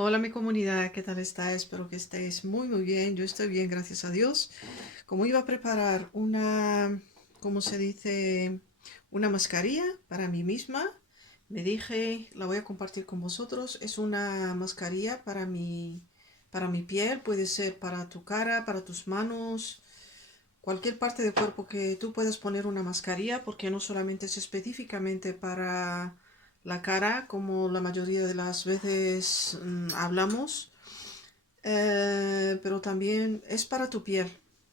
Hola mi comunidad, ¿qué tal estáis? Espero que estéis muy bien. Yo estoy bien, gracias a Dios. Como iba a preparar una, ¿cómo se dice? Una mascarilla para mí misma, me dije, la voy a compartir con vosotros. Es una mascarilla para mi piel, puede ser para tu cara, para tus manos, cualquier parte del cuerpo que tú puedas poner una mascarilla, porque no solamente es específicamente para la cara, como la mayoría de las veces hablamos, pero también es para tu piel.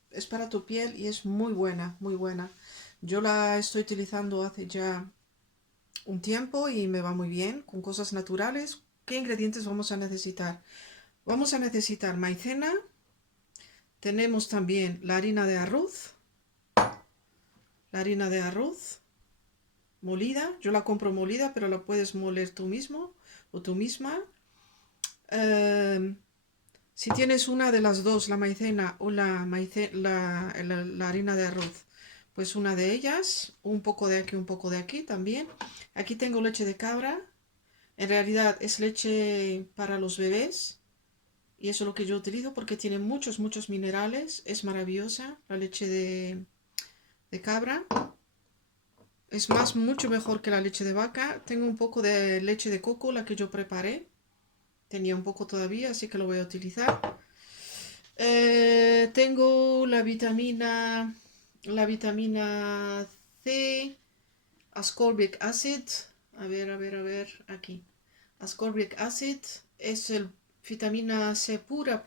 Es para tu piel y es muy buena, muy buena. Yo la estoy utilizando hace ya un tiempo y me va muy bien, con cosas naturales. ¿Qué ingredientes vamos a necesitar? Vamos a necesitar maicena, tenemos también la harina de arroz molida. Yo la compro molida, pero la puedes moler tú mismo o tú misma. Eh, si tienes una de las dos, la maicena o la harina de arroz, pues una de ellas, un poco de aquí, un poco de aquí también. Aquí tengo leche de cabra. En realidad es leche para los bebés y eso es lo que yo utilizo porque tiene muchos minerales. Es maravillosa la leche de cabra. Es más, mucho mejor que la leche de vaca. Tengo un poco de leche de coco, la que yo preparé. Tenía un poco todavía, así que lo voy a utilizar. Tengo la vitamina C, ascorbic acid. A ver, aquí. Ascorbic acid es el vitamina C pura.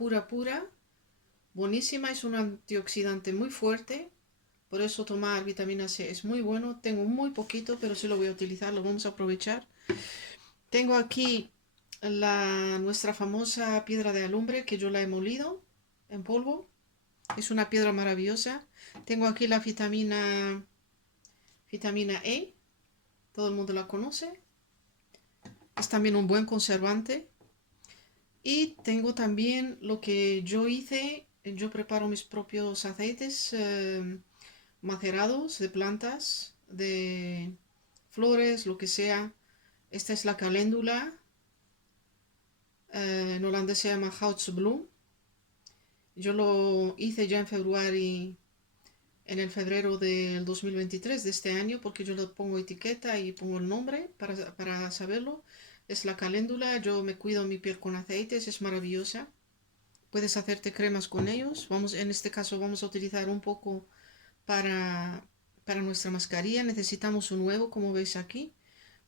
Buenísima, es un antioxidante muy fuerte. Por eso tomar vitamina C es muy bueno. Tengo muy poquito, pero sí lo voy a utilizar, lo vamos a aprovechar. Tengo aquí nuestra famosa piedra de alumbre que yo la he molido en polvo. Es una piedra maravillosa. Tengo aquí la vitamina E. Todo el mundo la conoce. Es también un buen conservante. Y tengo también lo que yo hice. Yo preparo mis propios aceites macerados de plantas, de flores, lo que sea. Esta es la caléndula. En holandés se llama Houtsbloem. Yo lo hice ya en el febrero del 2023 de este año, porque yo le pongo etiqueta y pongo el nombre para saberlo. Es la caléndula. Yo me cuido mi piel con aceites, es maravillosa. Puedes hacerte cremas con ellos. En este caso vamos a utilizar un poco para, para nuestra mascarilla. Necesitamos un huevo, como veis aquí.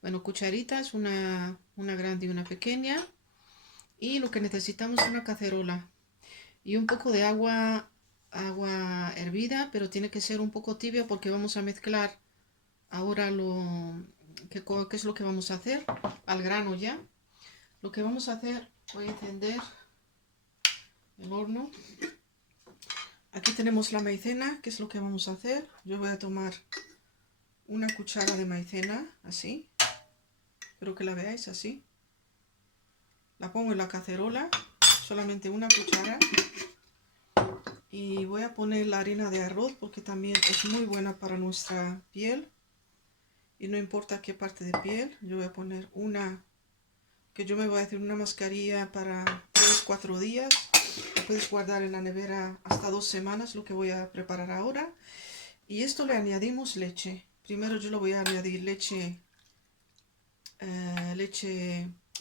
Bueno, cucharitas, una grande y una pequeña. Y lo que necesitamos es una cacerola y un poco de agua hervida, pero tiene que ser un poco tibia porque vamos a mezclar ahora qué es lo que vamos a hacer al grano ya. Lo que vamos a hacer, voy a encender el horno. Aquí tenemos la maicena, ¿qué es lo que vamos a hacer? Yo voy a tomar una cuchara de maicena, así. Espero que la veáis así. La pongo en la cacerola, solamente una cuchara. Y voy a poner la harina de arroz porque también es muy buena para nuestra piel. Y no importa qué parte de piel, yo voy a poner que yo me voy a hacer una mascarilla para 3 4 días. La puedes guardar en la nevera hasta 2 semanas, lo que voy a preparar ahora. Y esto le añadimos leche. Primero yo le voy a añadir leche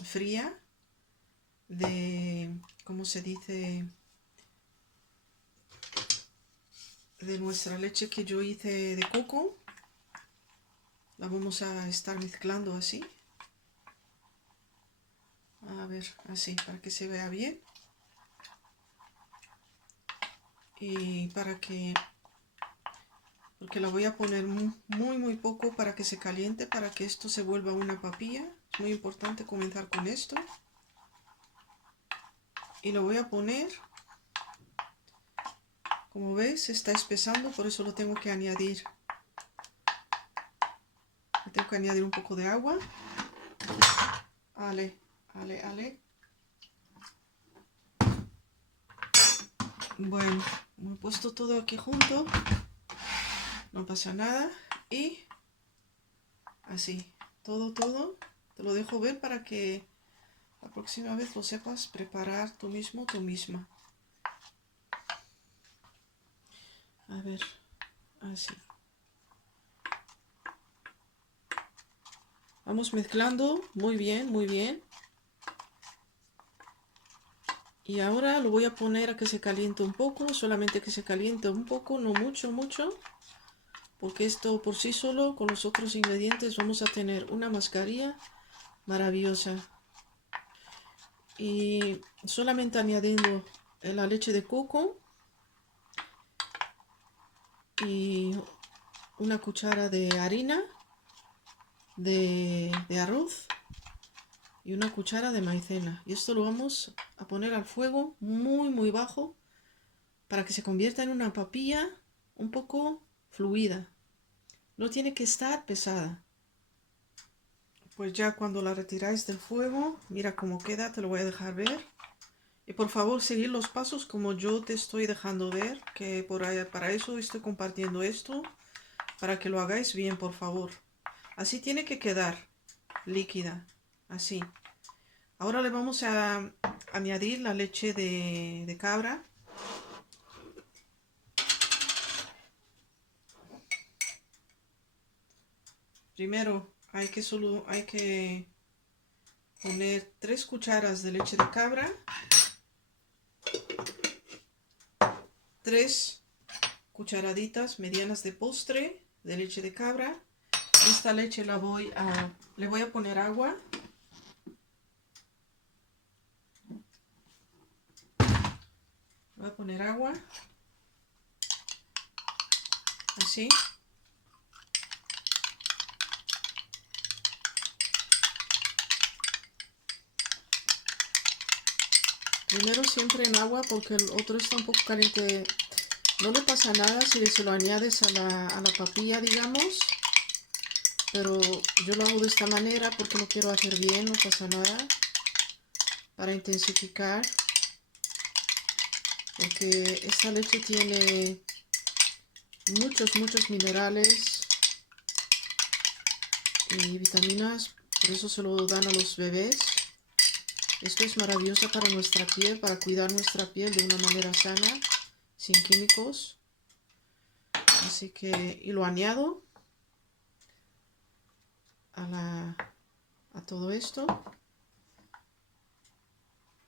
fría ¿cómo se dice? De nuestra leche que yo hice de coco. La vamos a estar mezclando así. A ver, así, para que se vea bien. Y porque la voy a poner muy poco para que se caliente, para que esto se vuelva una papilla. Es muy importante comenzar con esto. Y lo voy a poner, como veis, se está espesando, por eso lo tengo que añadir. Le tengo que añadir un poco de agua. Ale. Bueno, he puesto todo aquí junto. No pasa nada. Y así, todo. Te lo dejo ver para que la próxima vez lo sepas preparar tú mismo, tú misma. A ver, así. Vamos mezclando muy bien, muy bien. Y ahora lo voy a poner a que se caliente un poco, solamente que se caliente un poco, no mucho, mucho. Porque esto por sí solo, con los otros ingredientes, vamos a tener una mascarilla maravillosa. Y solamente añadiendo la leche de coco y una cuchara de harina de arroz y una cuchara de maicena. Y esto lo vamos a poner al fuego muy muy bajo para que se convierta en una papilla un poco fluida. No tiene que estar pesada. Pues ya cuando la retiráis del fuego, mira cómo queda, te lo voy a dejar ver. Y por favor seguir los pasos como yo te estoy dejando ver, que para eso estoy compartiendo esto, para que lo hagáis bien, por favor. Así tiene que quedar, líquida, así. Ahora le vamos a añadir la leche de cabra. Primero hay que poner 3 cucharas de leche de cabra, 3 cucharaditas medianas de postre de leche de cabra. Esta leche le voy a poner agua. Voy a poner agua, así. Primero siempre en agua porque el otro está un poco caliente. No le pasa nada si se lo añades a la papilla, digamos. Pero yo lo hago de esta manera porque lo quiero hacer bien, no pasa nada. Para intensificar. Porque esta leche tiene muchos minerales y vitaminas. Por eso se lo dan a los bebés. Esto es maravilloso para nuestra piel, para cuidar nuestra piel de una manera sana, sin químicos. Así que, y lo añado a todo esto.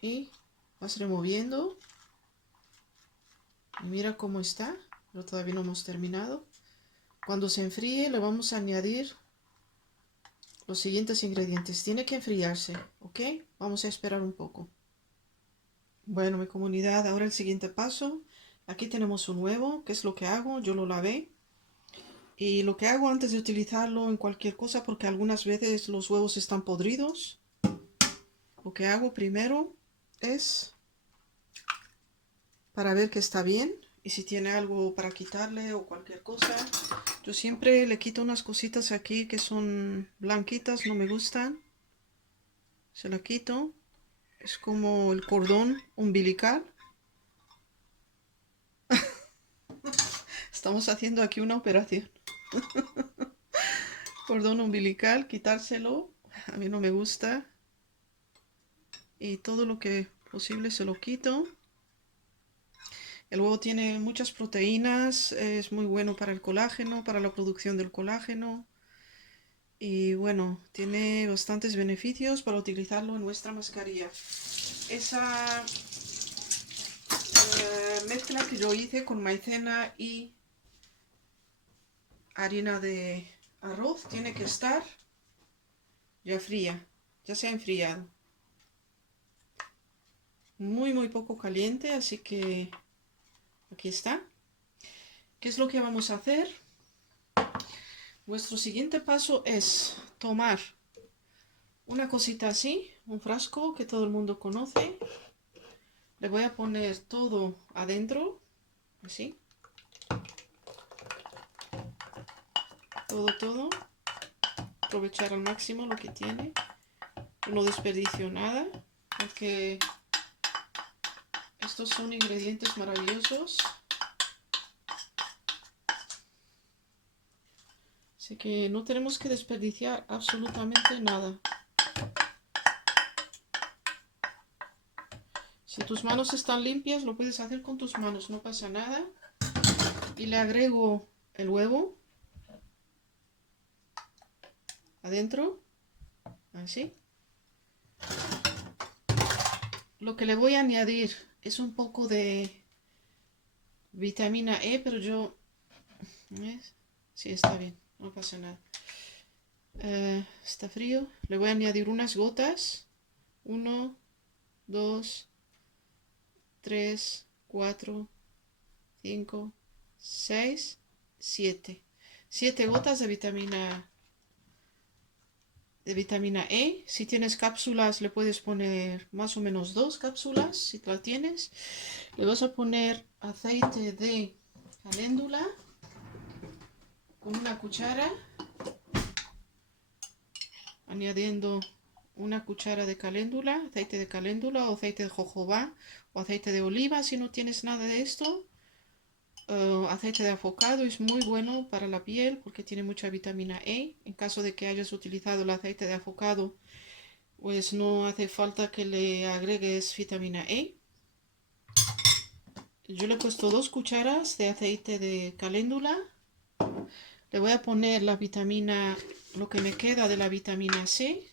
Y vas removiendo. Y mira cómo está, pero todavía no hemos terminado. Cuando se enfríe le vamos a añadir los siguientes ingredientes. Tiene que enfriarse, ¿ok? Vamos a esperar un poco. Bueno, mi comunidad, ahora el siguiente paso. Aquí tenemos un huevo. ¿Qué es lo que hago? Yo lo lavé. Y lo que hago antes de utilizarlo en cualquier cosa, porque algunas veces los huevos están podridos, lo que hago primero es para ver que está bien. Y si tiene algo para quitarle o cualquier cosa, yo siempre le quito unas cositas aquí que son blanquitas, no me gustan. Se la quito. Es como el cordón umbilical. Estamos haciendo aquí una operación. Cordón umbilical, quitárselo. A mí no me gusta. Y todo lo que posible se lo quito. El huevo tiene muchas proteínas, es muy bueno para el colágeno, para la producción del colágeno. Y bueno, tiene bastantes beneficios para utilizarlo en nuestra mascarilla. Esa mezcla que yo hice con maicena y harina de arroz tiene que estar ya fría, ya se ha enfriado. Muy poco caliente, así que aquí está. ¿Qué es lo que vamos a hacer? Nuestro siguiente paso es tomar una cosita así, un frasco que todo el mundo conoce. Le voy a poner todo adentro, así. Todo. Aprovechar al máximo lo que tiene. No desperdicio nada, porque estos son ingredientes maravillosos. Así que no tenemos que desperdiciar absolutamente nada. Si tus manos están limpias, lo puedes hacer con tus manos, no pasa nada. Y le agrego el huevo adentro, así. Lo que le voy a añadir es un poco de vitamina E, pero yo... ¿ves? Sí, está bien, no pasa nada. Está frío. Le voy a añadir unas gotas. 1, 2, 3, 4, 5, 6, 7. 7 gotas de vitamina E. Si tienes cápsulas, le puedes poner más o menos 2 cápsulas, si la tienes. Le vas a poner aceite de caléndula con una cuchara, añadiendo una cuchara de caléndula, aceite de caléndula o aceite de jojoba o aceite de oliva si no tienes nada de esto. Aceite de avocado es muy bueno para la piel porque tiene mucha vitamina E. En caso de que hayas utilizado el aceite de avocado, pues no hace falta que le agregues vitamina E. Yo le he puesto 2 cucharas de aceite de caléndula. Le voy a poner la vitamina, lo que me queda de la vitamina C.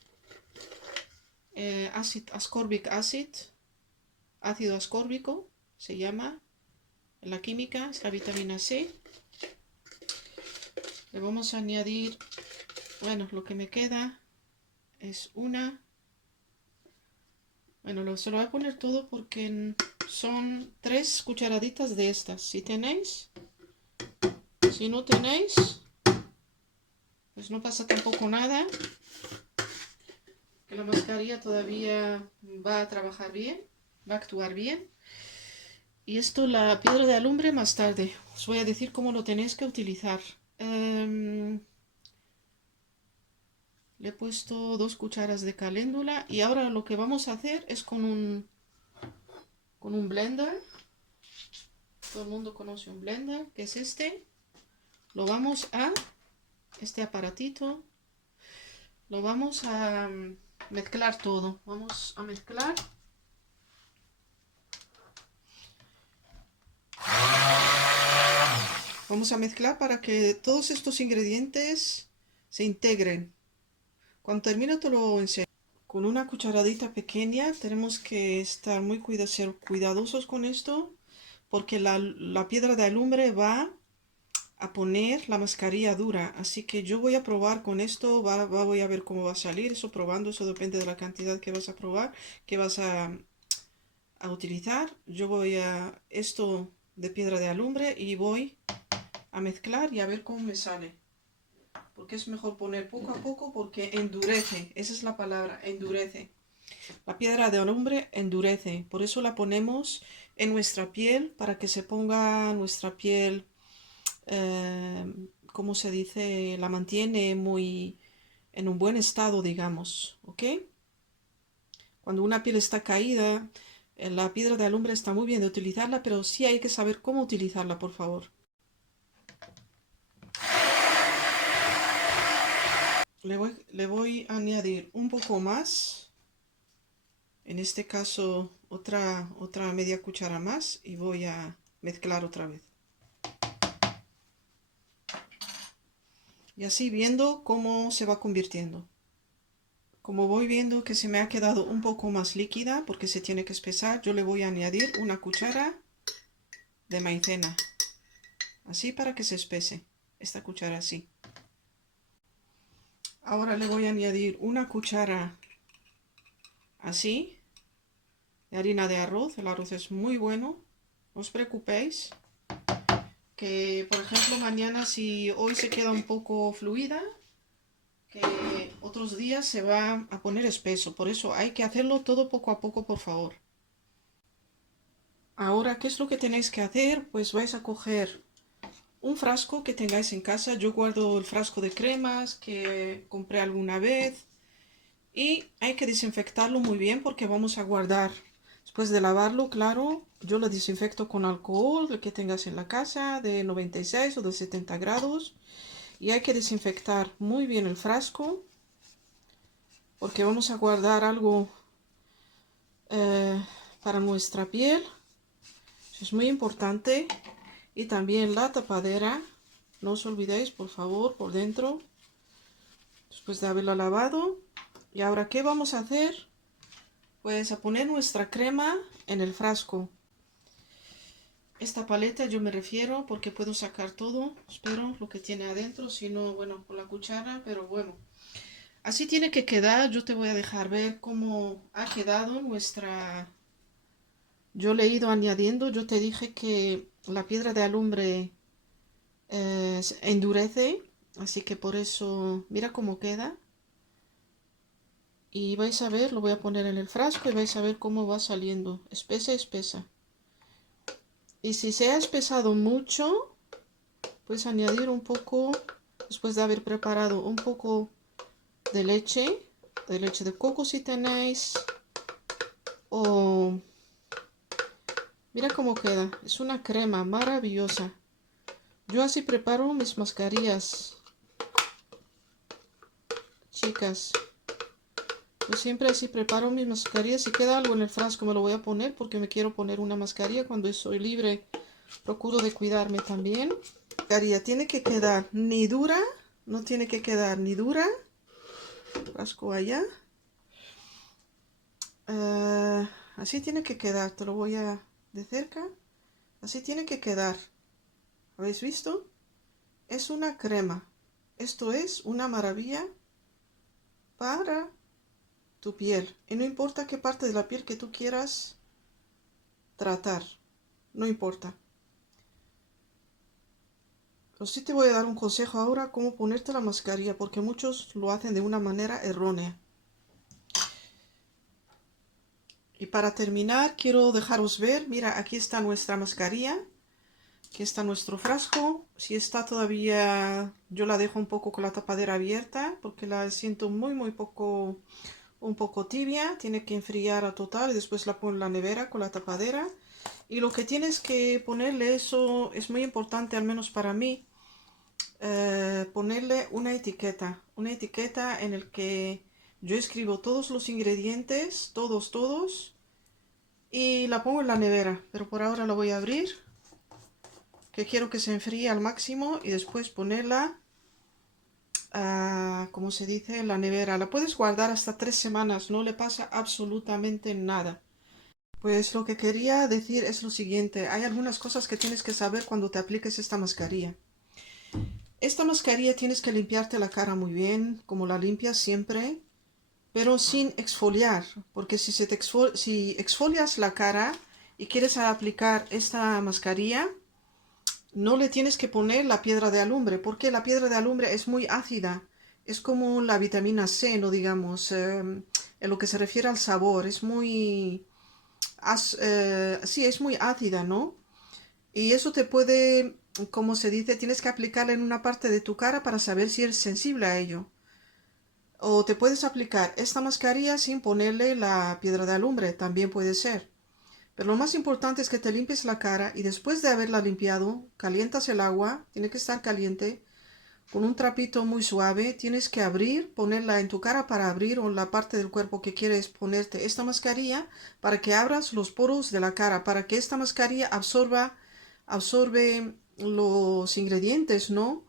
Ascorbic acid, ácido ascórbico se llama en la química, es la vitamina C. Le vamos a añadir, bueno, lo que me queda es se lo voy a poner todo porque son 3 cucharaditas de estas. Si tenéis, si no tenéis, pues no pasa tampoco nada, que la mascarilla todavía va a trabajar bien, va a actuar bien. Y esto, la piedra de alumbre, más tarde os voy a decir cómo lo tenéis que utilizar. Le he puesto 2 cucharas de caléndula y ahora lo que vamos a hacer es con un blender. Todo el mundo conoce un blender, que es este. Lo vamos a, este aparatito, lo vamos a mezclar todo. Vamos a mezclar. Vamos a mezclar para que todos estos ingredientes se integren. Cuando termine te lo enseño. Con una cucharadita pequeña tenemos que estar muy cuidadosos con esto porque la piedra de alumbre va a poner la mascarilla dura. Así que yo voy a probar con esto, voy a ver cómo va a salir. Eso probando, eso depende de la cantidad que vas a probar, que vas a utilizar. Yo voy a esto de piedra de alumbre y voy a mezclar y a ver cómo me sale. Porque es mejor poner poco a poco porque endurece. Esa es la palabra, endurece. La piedra de alumbre endurece. Por eso la ponemos en nuestra piel para que se ponga nuestra piel, ¿cómo se dice? La mantiene muy en un buen estado, digamos. ¿Ok? Cuando una piel está caída, la piedra de alumbre está muy bien de utilizarla, pero sí hay que saber cómo utilizarla, por favor. Le voy a añadir un poco más, en este caso otra media cuchara más y voy a mezclar otra vez. Y así viendo cómo se va convirtiendo. Como voy viendo que se me ha quedado un poco más líquida porque se tiene que espesar, yo le voy a añadir una cuchara de maicena. Así para que se espese. Esta cuchara así. Ahora le voy a añadir una cuchara así de harina de arroz. El arroz es muy bueno. No os preocupéis. Que por ejemplo mañana si hoy se queda un poco fluida, que otros días se va a poner espeso. Por eso hay que hacerlo todo poco a poco, por favor. Ahora, ¿qué es lo que tenéis que hacer? Pues vais a coger un frasco que tengáis en casa. Yo guardo el frasco de cremas que compré alguna vez. Y hay que desinfectarlo muy bien porque vamos a guardar, después de lavarlo, claro, yo lo desinfecto con alcohol, el que tengas en la casa, de 96 o de 70 grados. Y hay que desinfectar muy bien el frasco porque vamos a guardar algo para nuestra piel. Eso es muy importante. Y también la tapadera. No os olvidéis, por favor, por dentro. Después de haberla lavado. Y ahora, ¿qué vamos a hacer? Pues a poner nuestra crema en el frasco. Esta paleta yo me refiero porque puedo sacar todo, espero, lo que tiene adentro, si no, bueno, con la cuchara, pero bueno. Así tiene que quedar, yo te voy a dejar ver cómo ha quedado nuestra... Yo le he ido añadiendo, yo te dije que la piedra de alumbre se endurece, así que por eso, mira cómo queda. Y vais a ver, lo voy a poner en el frasco y vais a ver cómo va saliendo, espesa, espesa. Y si se ha espesado mucho, puedes añadir un poco, después de haber preparado un poco de leche de coco si tenéis, o mira cómo queda, es una crema maravillosa. Yo así preparo mis mascarillas, chicas. Yo siempre así preparo mis mascarillas. Si queda algo en el frasco me lo voy a poner porque me quiero poner una mascarilla cuando soy libre. Procuro de cuidarme también. La mascarilla tiene que quedar ni dura, no tiene que quedar ni dura. Frasco allá. Así tiene que quedar, te lo voy a de cerca. Así tiene que quedar. ¿Habéis visto? Es una crema. Esto es una maravilla para tu piel. Y no importa qué parte de la piel que tú quieras tratar. No importa. Pero sí te voy a dar un consejo ahora cómo ponerte la mascarilla, porque muchos lo hacen de una manera errónea. Y para terminar, quiero dejaros ver, mira, aquí está nuestra mascarilla. Aquí está nuestro frasco. Si está todavía, yo la dejo un poco con la tapadera abierta, porque la siento muy poco, un poco tibia. Tiene que enfriar a total y después la pongo en la nevera con la tapadera. Y lo que tienes que ponerle, eso es muy importante, al menos para mí, ponerle una etiqueta en el que yo escribo todos los ingredientes, todos, y la pongo en la nevera, pero por ahora la voy a abrir, que quiero que se enfríe al máximo y después ponerla, como se dice, en la nevera. La puedes guardar hasta 3 semanas, no le pasa absolutamente nada. Pues lo que quería decir es lo siguiente, hay algunas cosas que tienes que saber cuando te apliques esta mascarilla. Esta mascarilla tienes que limpiarte la cara muy bien, como la limpias siempre, pero sin exfoliar, porque si exfolias la cara y quieres aplicar esta mascarilla, no le tienes que poner la piedra de alumbre, porque la piedra de alumbre es muy ácida, es como la vitamina C, no digamos, en lo que se refiere al sabor, es muy, sí, es muy ácida, ¿no? Y eso te puede, como se dice, tienes que aplicarla en una parte de tu cara para saber si eres sensible a ello. O te puedes aplicar esta mascarilla sin ponerle la piedra de alumbre, también puede ser. Pero lo más importante es que te limpies la cara y después de haberla limpiado, calientas el agua, tiene que estar caliente, con un trapito muy suave, tienes que abrir, ponerla en tu cara para abrir o la parte del cuerpo que quieres ponerte esta mascarilla para que abras los poros de la cara, para que esta mascarilla absorbe los ingredientes, ¿no?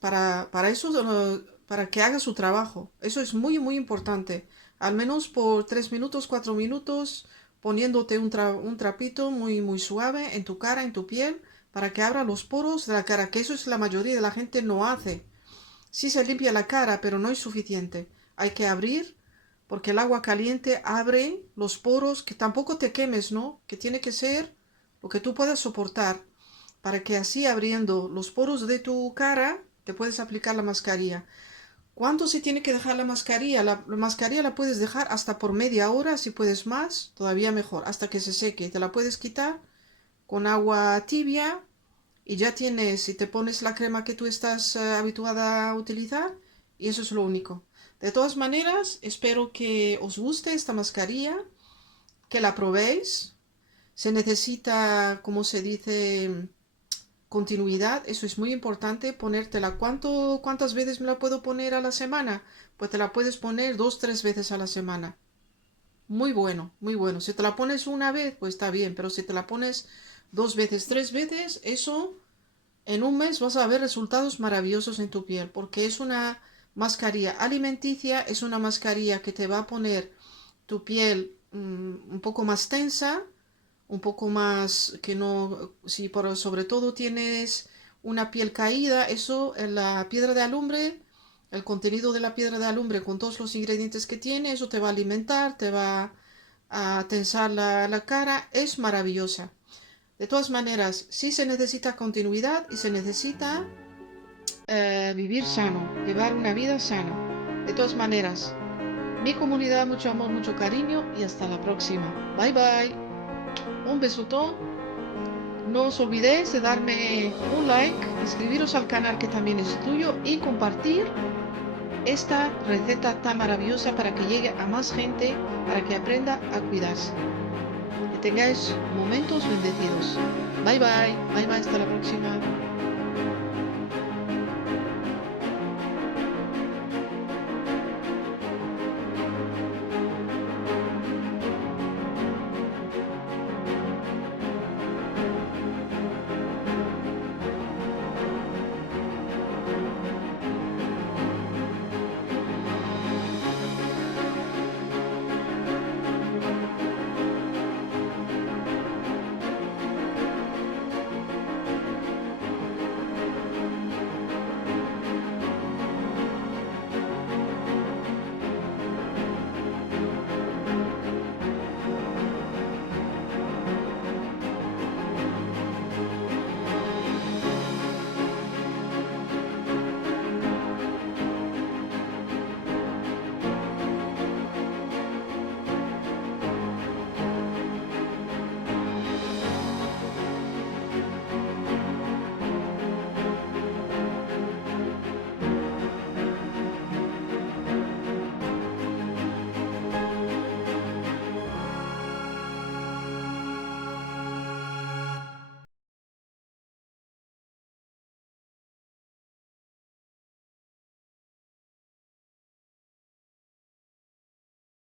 Para eso, para que haga su trabajo. Eso es muy importante. Al menos por 3 minutos, 4 minutos, poniéndote un trapito muy suave en tu cara, en tu piel, para que abra los poros de la cara, que eso es la mayoría de la gente no hace. Sí se limpia la cara, pero no es suficiente. Hay que abrir, porque el agua caliente abre los poros, que tampoco te quemes, ¿no? Que tiene que ser lo que tú puedas soportar, para que así abriendo los poros de tu cara, te puedes aplicar la mascarilla. ¿Cuánto se tiene que dejar la mascarilla? La mascarilla la puedes dejar hasta por media hora, si puedes más, todavía mejor, hasta que se seque. Te la puedes quitar con agua tibia y ya tienes, y te pones la crema que tú estás habituada a utilizar y eso es lo único. De todas maneras, espero que os guste esta mascarilla, que la probéis. Se necesita, como se dice, continuidad, eso es muy importante, ponértela. ¿Cuántas veces me la puedo poner a la semana? Pues te la puedes poner 2, 3 veces a la semana. Muy bueno, muy bueno. Si te la pones una vez, pues está bien, pero si te la pones 2 veces, 3 veces, eso en un mes vas a ver resultados maravillosos en tu piel, porque es una mascarilla alimenticia, es una mascarilla que te va a poner tu piel un poco más tensa, un poco más que no, si por, sobre todo tienes una piel caída, eso, la piedra de alumbre, el contenido de la piedra de alumbre con todos los ingredientes que tiene, eso te va a alimentar, te va a tensar la cara, es maravillosa. De todas maneras, sí se necesita continuidad y se necesita vivir sano, llevar una vida sana. De todas maneras, mi comunidad, mucho amor, mucho cariño y hasta la próxima. Bye bye. Un besotón. No os olvidéis de darme un like, inscribiros al canal que también es tuyo y compartir esta receta tan maravillosa para que llegue a más gente, para que aprenda a cuidarse. Que tengáis momentos bendecidos. Bye bye, bye bye, hasta la próxima.